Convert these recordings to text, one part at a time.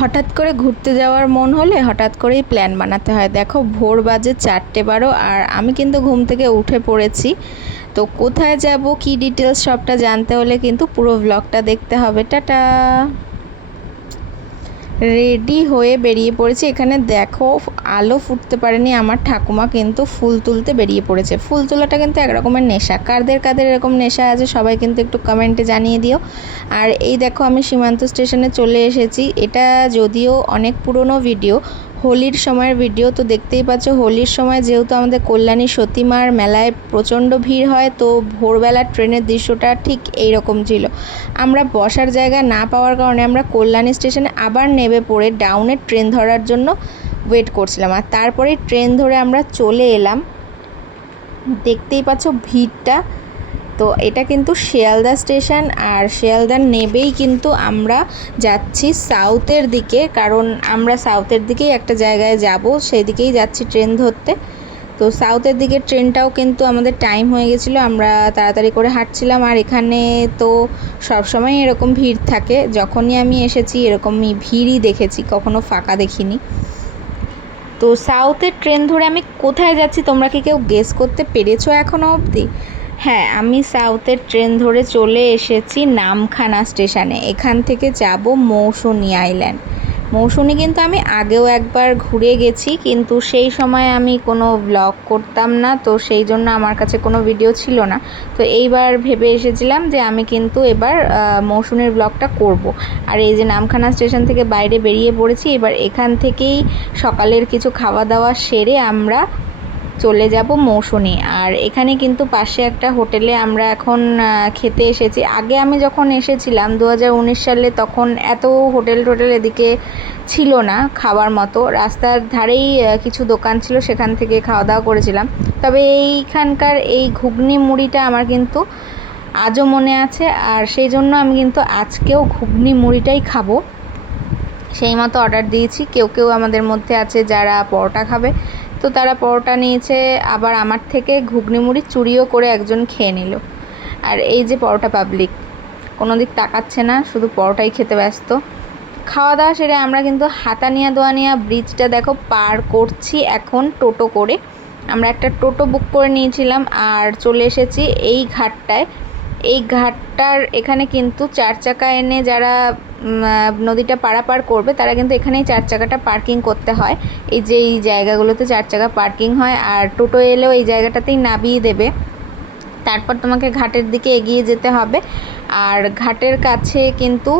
হঠাৎ করে ঘুরতে যাওয়ার মন হলে হঠাৎ করেই প্ল্যান বানাতে হয়। দেখো, ভোর বাজে চারটে বারো আর আমি কিন্তু ঘুম থেকে উঠে পড়েছি। তো কোথায় যাব, কি ডিটেলস সবটা জানতে হলে কিন্তু পুরো ব্লগটা দেখতে হবে। টাটা! রেডি হয়ে বেরিয়ে পড়েছি। এখানে দেখো, আলো ফুটতে পারেনি। আমার ঠাকুমা কিন্তু ফুল তুলতে বেরিয়ে পড়েছে। ফুল তোলাটা কিন্তু একরকমের নেশা। কাদের কাদের এরকম নেশা আছে, সবাই কিন্তু একটু কমেন্টে জানিয়ে দিও। আর এই দেখো, আমি সীমান্ত স্টেশনে চলে এসেছি। এটা যদিও অনেক পুরনো ভিডিও হোলির সময়ের ভিডিও তো দেখতেই পাচ্ছ। হোলির সময় যেহেতু আমাদের কল্যাণী সতীমার মেলায় প্রচণ্ড ভিড় হয়, তো ভোরবেলা ট্রেনের দৃশ্যটা ঠিক এই রকম ছিল। আমরা বসার জায়গা না পাওয়ার কারণে আমরা কল্যাণী স্টেশনে আবার নেবে পড়ে ডাউনের ট্রেন ধরার জন্য ওয়েট করছিলাম। আর তারপরে ট্রেন ধরে আমরা চলে এলাম। দেখতেই পাচ্ছ ভিড়টা তো এটা কিন্তু শিয়ালদা স্টেশন আর শিয়ালদা নেবেই কিন্তু আমরা যাচ্ছি সাউথের দিকে, কারণ আমরা সাউথের দিকেই একটা জায়গায় যাব সেই দিকেই যাচ্ছি ট্রেন ধরতে। তো সাউথের দিকে ট্রেনটাও কিন্তু আমাদের টাইম হয়ে গেছিল, আমরা তাড়াতাড়ি করে হাঁটছিলাম, আর এখানে তো সবসময় এরকম ভিড় থাকে, যখনই আমি এসেছি এরকমই ভিড়ই দেখেছি, কখনো ফাঁকা দেখিনি। তো সাউথের ট্রেন ধরে আমি কোথায় যাচ্ছি তোমরা কি কেউ গেস করতে পেরেছ এখনও অবধি? হ্যাঁ আমি সাউথের ট্রেন ধরে চলে এসেছি নামখানা স্টেশনে। এখান থেকে যাব মৌসুনি আইল্যান্ড। মৌসুনি কিন্তু আমি আগেও একবার ঘুরে গেছি, কিন্তু সেই সময় আমি কোনো ব্লগ করতাম না, তো সেই জন্য আমার কাছে কোনো ভিডিও ছিল না। তো এইবার ভেবে এসেছিলাম যে আমি কিন্তু এবার মৌসুনির ব্লগটা করব। আর এই যে নামখানা স্টেশন থেকে বাইরে বেরিয়ে পড়েছি, এবার এখান থেকেই সকালের কিছু খাওয়া দাওয়া সেরে আমরা চলে যাব মৌসুনি। আর এখানে কিন্তু পাশে একটা হোটেলে আমরা এখন খেতে এসেছি। আগে আমি যখন এসেছিলাম দু হাজার উনিশ সালে, তখন এত হোটেল টোটেল এদিকে ছিল না খাবার মতো। রাস্তার ধারেই কিছু দোকান ছিল, সেখান থেকে খাওয়া দাওয়া করেছিলাম। তবে এইখানকার এই ঘুগনি মুড়িটা আমার কিন্তু আজও মনে আছে, আর সেই জন্য আমি কিন্তু আজকেও ঘুগনি মুড়িটাই খাব। সেই মতো অর্ডার দিয়েছি। কেউ কেউ আমাদের মধ্যে আছে যারা পরোটা খাবে। তো তারা পরোটা নিয়েছে, আবার আমার থেকে ঘুগনি মুড়ি চুরিও করে একজন খেয়ে নিল। আর এই যে পরোটা পাবলিক কোনো দিক তাকাচ্ছে না, শুধু পরোটাই খেতে ব্যস্ত। খাওয়া দাওয়া সেরে আমরা কিন্তু হাতানিয়া দোয়ানিয়া ব্রিজটা দেখো পার করছি এখন টোটো করে। আমরা একটা টোটো বুক করে নিয়েছিলাম আর চলে এসেছি এই ঘাটটায়। এই ঘাটটার এখানে কিন্তু চার চাকা এনে যারা নদীটা পারাপার করবে, তারা কিন্তু এখানেই চার চাকাটা পার্কিং করতে হয়। এই যে এই জায়গাগুলোতে চার চাকা পার্কিং হয়, আর টোটো এলেও এই জায়গাটাতেই নামিয়ে দেবে। তারপর তোমাকে ঘাটের দিকে এগিয়ে যেতে হবে। আর ঘাটের কাছে কিন্তু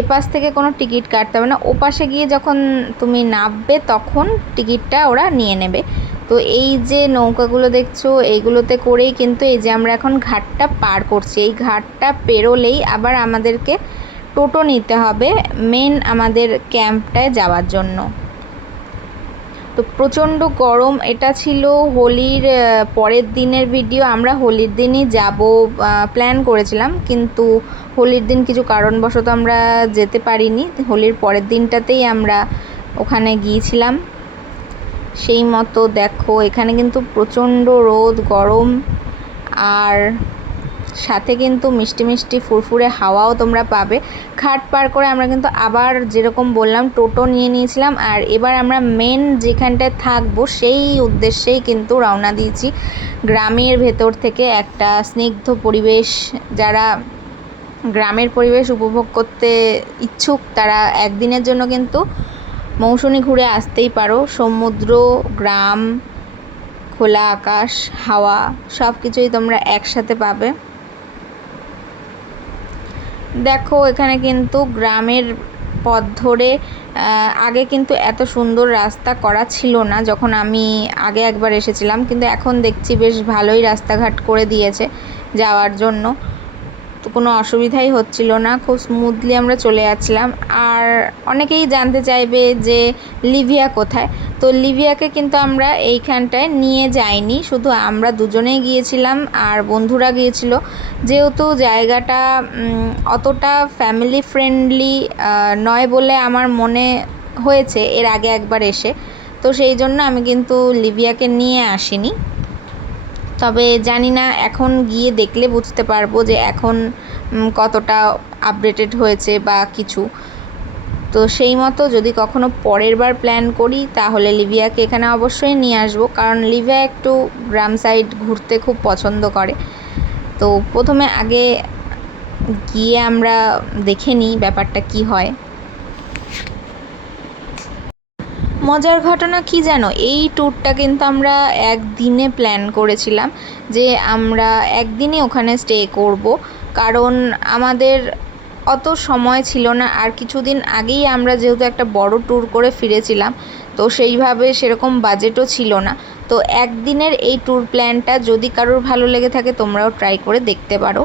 এপাশ থেকে কোনো টিকিট কাটতে হবে না। ওপাশে গিয়ে যখন তুমি নামবে, তখন টিকিটটা ওরা নিয়ে নেবে। তো এই যে নৌকাগুলো দেখছ, এইগুলোতে করেই কিন্তু এই যে আমরা এখন ঘাটটা পার করছি। এই ঘাটটা পেরোলেই আবার আমাদেরকে টোটো নিতে হবে মেন আমাদের ক্যাম্পটায় যাওয়ার জন্য। তো প্রচণ্ড গরম, এটা ছিল হোলির পরের দিনের ভিডিও। আমরা হোলির দিনই যাব প্ল্যান করেছিলাম, কিন্তু হোলির দিন কিছু কারণবশত আমরা যেতে পারিনি। হোলির পরের দিনটাতেই আমরা ওখানে গিয়েছিলাম। সেই মতো দেখো, এখানে কিন্তু প্রচণ্ড রোদ, গরম, আর সাথে কিন্তু মিষ্টি মিষ্টি ফুরফুরে হাওয়াও তোমরা পাবে। ঘাট পার করে আমরা কিন্তু আবার যেরকম বললাম, টোটো নিয়ে নিয়েছিলাম, আর এবার আমরা মেন যেখানটায় থাকব সেই উদ্দেশ্যেই কিন্তু রওনা দিয়েছি। গ্রামের ভেতর থেকে একটা স্নিগ্ধ পরিবেশ, যারা গ্রামের পরিবেশ উপভোগ করতে ইচ্ছুক, তারা একদিনের জন্য কিন্তু মৌসুমি ঘুরে আসতেই পারো। সমুদ্র, গ্রাম, খোলা আকাশ, হাওয়া সব কিছুই তোমরা একসাথে পাবে। দেখো, এখানে কিন্তু গ্রামের পথ ধরে আগে কিন্তু এত সুন্দর রাস্তা করা ছিল না, যখন আমি আগে একবার এসেছিলাম। কিন্তু এখন দেখছি বেশ ভালোই রাস্তাঘাট করে দিয়েছে যাওয়ার জন্য। তো কোনো অসুবিধাই হচ্ছিল না। খুব স্মুথলি আমরা চলে যাচ্ছিলাম আর অনেকেই জানতে চাইবে যে লিভিয়া কোথায়? তো লিভিয়াকে কিন্তু আমরা এইখানটায় নিয়ে যাইনি। শুধু আমরা দুজনেই গিয়েছিলাম আর বন্ধুরা গিয়েছিল। যেহেতু জায়গাটা অতটা ফ্যামিলি ফ্রেন্ডলি নয় বলে আমার মনে হয়েছে এর আগে একবার এসে। তো সেই জন্য আমি কিন্তু লিভিয়াকে নিয়ে আসিনি। তবে জানি না এখন গিয়ে দেখলে বুঝতে পারব যে এখন কতটা আপডেটেড হয়েছে বা কিছু। তো সেই মতো যদি কখনো পরের বার প্ল্যান করি, তাহলে লিভিয়াকে এখানে অবশ্যই নিয়ে আসব। কারণ লিভিয়া একটু গ্রাম সাইড ঘুরতে খুব পছন্দ করে। তো প্রথমে আগে গিয়ে আমরা দেখে নিই ব্যাপারটা কি হয়। মজার ঘটনা কি জানো? এই ট্যুরটা কিন্তু আমরা একদিনে প্ল্যান করেছিলাম যে আমরা একদিনই ওখানে স্টে করব। কারণ আমাদের অত সময় ছিল না আর কিছুদিন আগেই আমরা যেহেতু একটা বড় ট্যুর করে ফিরেছিলাম, তো সেইভাবে সেরকম বাজেটও ছিল না। তো একদিনের এই ট্যুর প্ল্যানটা যদি কারোর ভালো লেগে থাকে তোমরাও ট্রাই করে দেখতে পারো।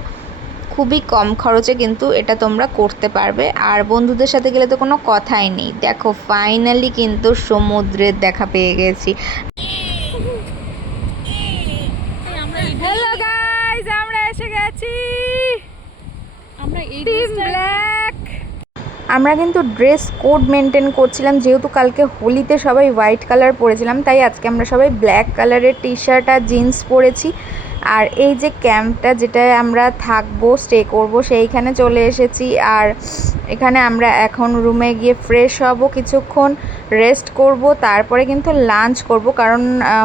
খুবই কম খরচে কিন্তু এটা তোমরা করতে পারবে। আর বন্ধুদের সাথে গেলে তো কোনো কথাই নেই। দেখো ফাইনালি কিন্তু সমুদ্রের দেখা পেয়ে গেছি। হ্যালো গাইস আমরা এসে গেছি। আমরা এই ব্ল্যাক আমরা কিন্তু ড্রেস কোড মেনটেন করছিলাম যেহেতু কালকে হোলিতে সবাই হোয়াইট কালার পরেছিলাম তাই আজকে আমরা সবাই ব্ল্যাক কালারের টি শার্ট আর জিন্স পরেছি। আর এই যে ক্যাম্পটা যেটায় আমরা থাকব স্টে করব, সেইখানে চলে এসেছি। আর এখানে আমরা এখন রুমে গিয়ে ফ্রেশ হব, কিছুক্ষণ রেস্ট করব, তারপরে কিন্তু লাঞ্চ করব। কারণ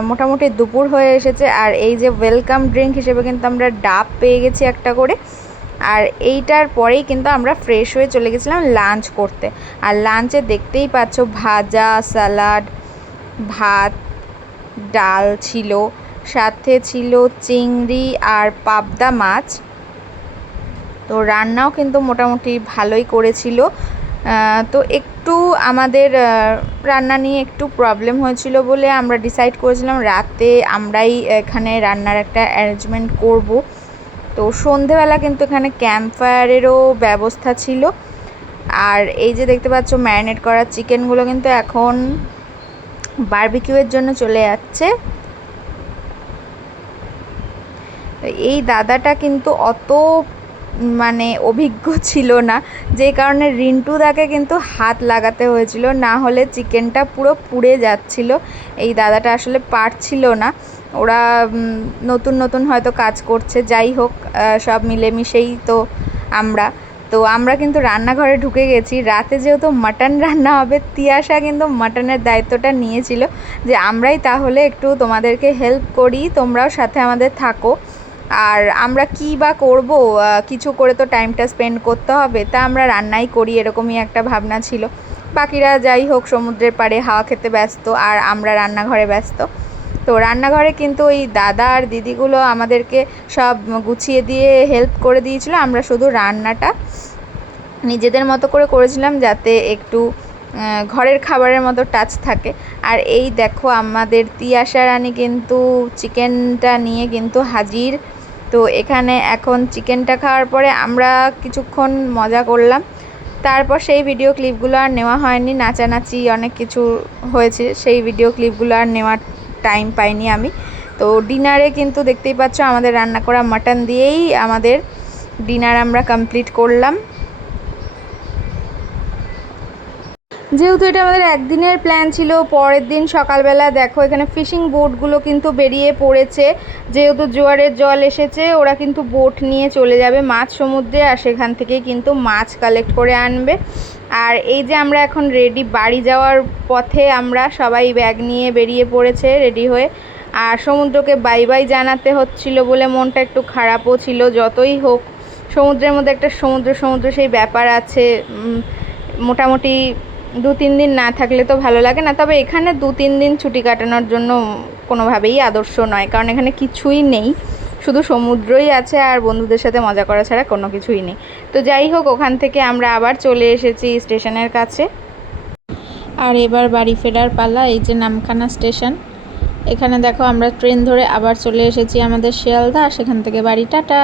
মোটামুটি দুপুর হয়ে এসেছে। আর এই যে ওয়েলকাম ড্রিঙ্ক হিসেবে কিন্তু আমরা ডাব পেয়ে গেছি একটা করে। আর এইটার পরেই কিন্তু আমরা ফ্রেশ হয়ে চলে গেছিলাম লাঞ্চ করতে। আর লাঞ্চে দেখতেই পাচ্ছ ভাজা স্যালাড ভাত, ডাল ছিল। সাথে ছিল চিংড়ি আর পাবদা মাছ। তো রান্নাও কিন্তু মোটামুটি ভালোই করেছিল। তো একটু আমাদের রান্না নিয়ে একটু প্রবলেম হয়েছিল বলে আমরা ডিসাইড করেছিলাম রাতে আমরাই এখানে রান্নার একটা অ্যারেঞ্জমেন্ট করব। তো সন্ধেবেলা কিন্তু এখানে ক্যাম্প ফায়ারেরও ব্যবস্থা ছিল। আর এই যে দেখতে পাচ্ছ ম্যারিনেট করা চিকেনগুলো কিন্তু এখন বারবিকিউয়ের জন্য চলে যাচ্ছে তো এই দাদাটা কিন্তু অত মানে অভিজ্ঞ ছিল না। যে কারণে রিন্টু দাকে কিন্তু হাত লাগাতে হয়েছিল। না হলে চিকেনটা পুরো পুড়ে যাচ্ছিল। এই দাদাটা আসলে পারছিল না। ওরা নতুন নতুন হয়তো কাজ করছে। যাই হোক সব মিলেমিশেই তো আমরা। তো আমরা কিন্তু রান্নাঘরে ঢুকে গেছি। রাতে যেহেতু মাটন রান্না হবে, তিয়াশা কিন্তু মাটনের দায়িত্বটা নিয়েছিল যে, আমরাই তাহলে একটু তোমাদেরকে হেল্প করি। তোমরাও সাথে আমাদের থাকো। আর আমরা কি বা করব কিছু করে তো টাইমটা স্পেন্ড করতে হবে, তা আমরা রান্নাই করি, এরকমই একটা ভাবনা ছিল। বাকিরা যাই হোক, সমুদ্রের পাড়ে হাওয়া খেতে ব্যস্ত, আর আমরা রান্নাঘরে ব্যস্ত। তো রান্নাঘরে কিন্তু ওই দাদা আর দিদিগুলো আমাদেরকে সব গুছিয়ে দিয়ে হেল্প করে দিয়েছিল, আমরা শুধু রান্নাটা নিজেদের মতো করে করেছিলাম, যাতে একটু ঘরের খাবারের মতো টাচ থাকে। আর এই দেখো, আমাদের তিয়াশা রানী কিন্তু চিকেনটা নিয়ে কিন্তু হাজির। তো এখানে এখন চিকেনটা খাওয়ার পরে আমরা কিছুক্ষণ মজা করলাম। তারপর সেই ভিডিও ক্লিপগুলো আর নেওয়া হয়নি, নাচানাচি অনেক কিছু হয়েছে। সেই ভিডিও ক্লিপগুলো আর নেওয়ার টাইম পাইনি আমি। তো ডিনারে কিন্তু দেখতেই পাচ্ছ আমাদের রান্না করা মাটন দিয়েই আমাদের ডিনার আমরা কমপ্লিট করলাম। যেহেতু এটা আমাদের একদিনের প্ল্যান ছিল, পরের দিন সকালবেলা দেখো এখানে ফিশিং বোটগুলো কিন্তু বেরিয়ে পড়েছে। যেহেতু জোয়ারের জল এসেছে, ওরা কিন্তু বোট নিয়ে চলে যাবে মাছ সমুদ্রে আর সেখান থেকেই কিন্তু মাছ কালেক্ট করে আনবে। আর এই যে আমরা এখন রেডি বাড়ি যাওয়ার পথে আমরা সবাই ব্যাগ নিয়ে বেরিয়ে পড়েছে রেডি হয়ে। আর সমুদ্রকে বাই বাই জানাতে হচ্ছিল বলে মনটা একটু খারাপও ছিল, যতই হোক। সমুদ্রের মধ্যে একটা সমুদ্র সমুদ্র সেই ব্যাপার আছে। মোটামুটি দু তিন দিন না থাকলে তো ভালো লাগে না, তবে এখানে দু তিন দিন ছুটি কাটানোর জন্য কোনোভাবেই আদর্শ নয়, কারণ এখানে কিছুই নেই, শুধু সমুদ্রই আছে আর বন্ধুদের সাথে মজা করা ছাড়া কোনো কিছুই নেই। তো যাই হোক, ওখান থেকে আমরা আবার চলে এসেছি স্টেশনের কাছে। আর এবার বাড়ি ফেরার পালা, এই যে নামখানা স্টেশন। এখানে দেখো আমরা ট্রেন ধরে আবার চলে এসেছি আমাদের শিয়ালদা সেখান থেকে বাড়ি, টাটা!